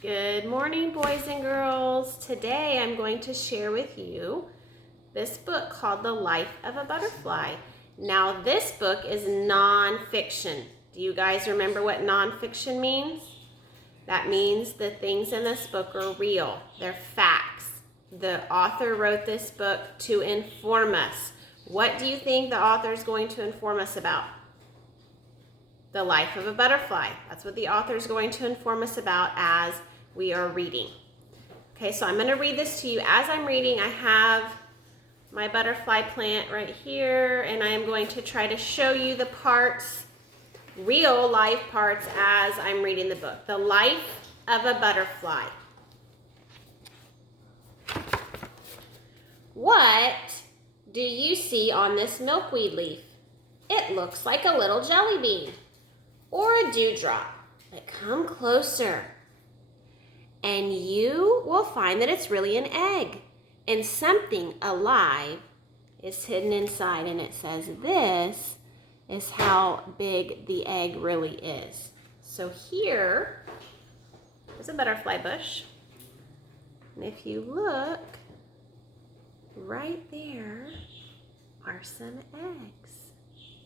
Good morning, boys and girls. Today I'm going to share with you this book called The Life of a Butterfly. Now, this book is nonfiction. Do you guys remember what nonfiction means? That means the things in this book are real. They're facts. The author wrote this book to inform us. What do you think the author is going to inform us about? The life of a butterfly. That's what the author is going to inform us about as we are reading. Okay, so I'm going to read this to you. As I'm reading, I have my butterfly plant right here, and I am going to try to show you the parts, real life parts, as I'm reading the book. The life of a butterfly. What do you see on this milkweed leaf? It looks like a little jelly bean or a dewdrop. But come closer and you will find that it's really an egg, and something alive is hidden inside, and it says this is how big the egg really is. So here is a butterfly bush, and if you look right there are some eggs.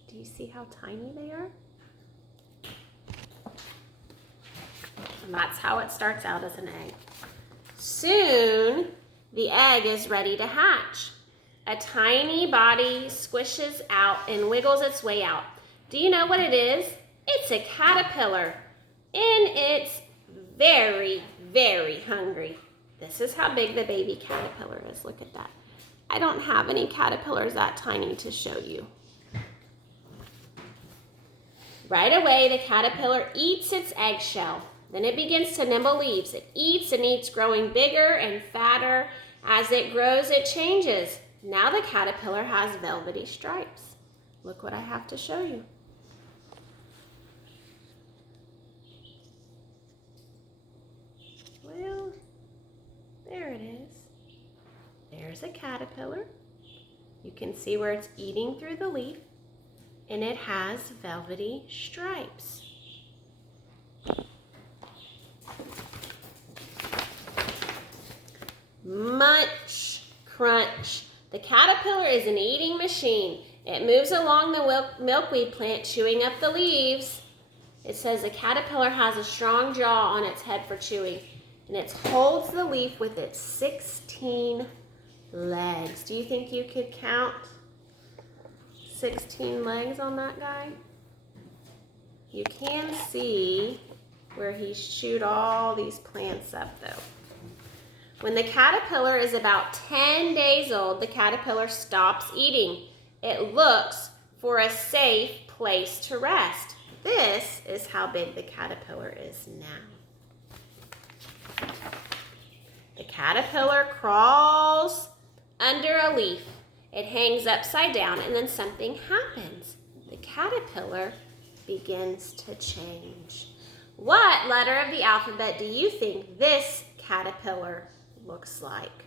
Do you see how tiny they are? And that's how it starts out, as an egg. Soon, the egg is ready to hatch. A tiny body squishes out and wiggles its way out. Do you know what it is? It's a caterpillar, and it's very, very hungry. This is how big the baby caterpillar is. Look at that. I don't have any caterpillars that tiny to show you. Right away, the caterpillar eats its eggshell. Then it begins to nibble leaves. It eats and eats, growing bigger and fatter. As it grows, it changes. Now the caterpillar has velvety stripes. Look what I have to show you. Well, there it is. There's a caterpillar. You can see where it's eating through the leaf, and it has velvety stripes. Munch, crunch. The caterpillar is an eating machine. It moves along the milkweed plant, chewing up the leaves. It says the caterpillar has a strong jaw on its head for chewing, and it holds the leaf with its 16 legs. Do you think you could count 16 legs on that guy? You can see where he's chewed all these plants up, though. When the caterpillar is about 10 days old, the caterpillar stops eating. It looks for a safe place to rest. This is how big the caterpillar is now. The caterpillar crawls under a leaf. It hangs upside down, and then something happens. The caterpillar begins to change. What letter of the alphabet do you think this caterpillar looks like?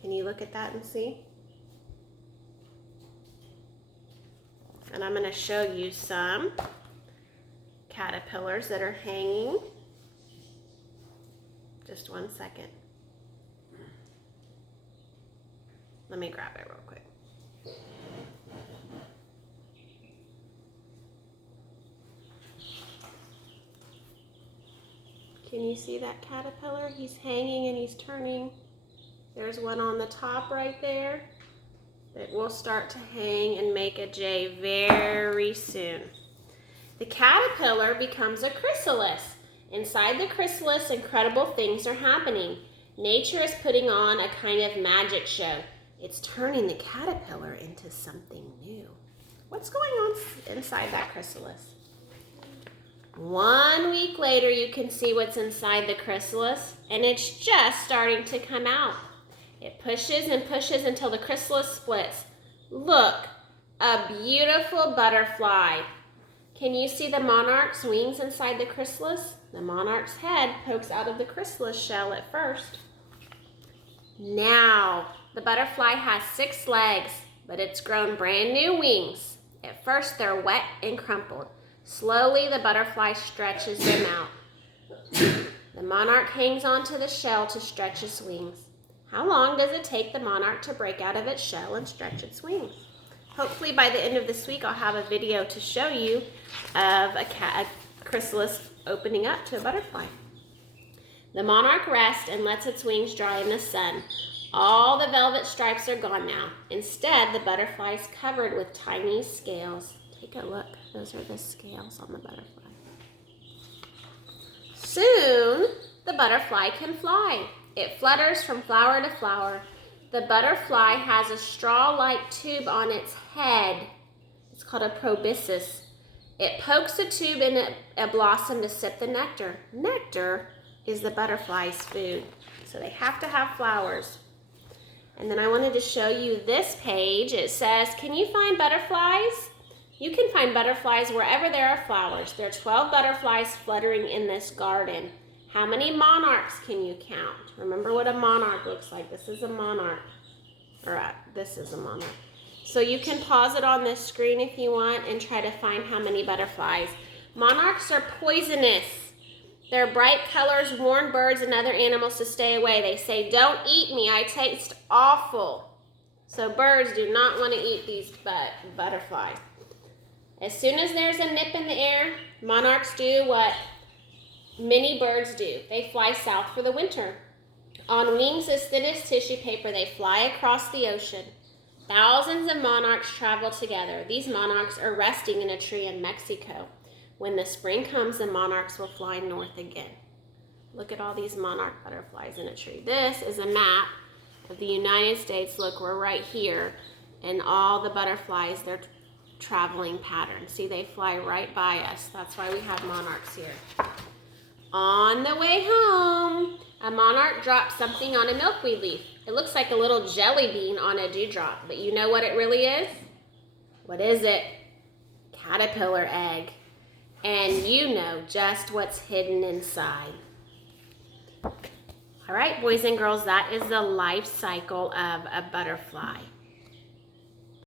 Can you look at that and see? And I'm going to show you some caterpillars that are hanging. Just one second. Let me grab it real quick. Can you see that caterpillar? He's hanging and he's turning. There's one on the top right there that will start to hang and make a J very soon. The caterpillar becomes a chrysalis. Inside the chrysalis, incredible things are happening. Nature is putting on a kind of magic show. It's turning the caterpillar into something new. What's going on inside that chrysalis? 1 week later, you can see what's inside the chrysalis, and it's just starting to come out. It pushes and pushes until the chrysalis splits. Look, a beautiful butterfly. Can you see the monarch's wings inside the chrysalis? The monarch's head pokes out of the chrysalis shell at first. Now, the butterfly has 6 legs, but it's grown brand new wings. At first, they're wet and crumpled. Slowly, the butterfly stretches them out. The The monarch hangs onto the shell to stretch its wings. How long does it take the monarch to break out of its shell and stretch its wings? Hopefully by the end of this week I'll have a video to show you of a chrysalis opening up to a butterfly. The monarch rests and lets its wings dry in the sun. All the velvet stripes are gone now. Instead, the butterfly is covered with tiny scales. Take a look. Those are the scales on the butterfly. Soon, the butterfly can fly. It flutters from flower to flower. The butterfly has a straw-like tube on its head. It's called a proboscis. It pokes a tube in a blossom to sip the nectar. Nectar is the butterfly's food. So they have to have flowers. And then I wanted to show you this page. It says, can you find butterflies? You can find butterflies wherever there are flowers. There are 12 butterflies fluttering in this garden. How many monarchs can you count? Remember what a monarch looks like. This is a monarch. This is a monarch. So you can pause it on this screen if you want and try to find how many butterflies. Monarchs are poisonous. Their bright colors warn birds and other animals to stay away. They say, don't eat me, I taste awful. So birds do not want to eat these butterflies. As soon as there's a nip in the air, monarchs do what many birds do. They fly south for the winter. On wings as thin as tissue paper, they fly across the ocean. Thousands of monarchs travel together. These monarchs are resting in a tree in Mexico. When the spring comes, the monarchs will fly north again. Look at all these monarch butterflies in a tree. This is a map of the United States. Look, we're right here. And all the butterflies, their traveling pattern. See, they fly right by us. That's why we have monarchs here. On the way home, a monarch drops something on a milkweed leaf. It looks like a little jelly bean on a dewdrop, but you know what it really is? What is it? Caterpillar egg. And you know just what's hidden inside. All right, boys and girls, that is the life cycle of a butterfly.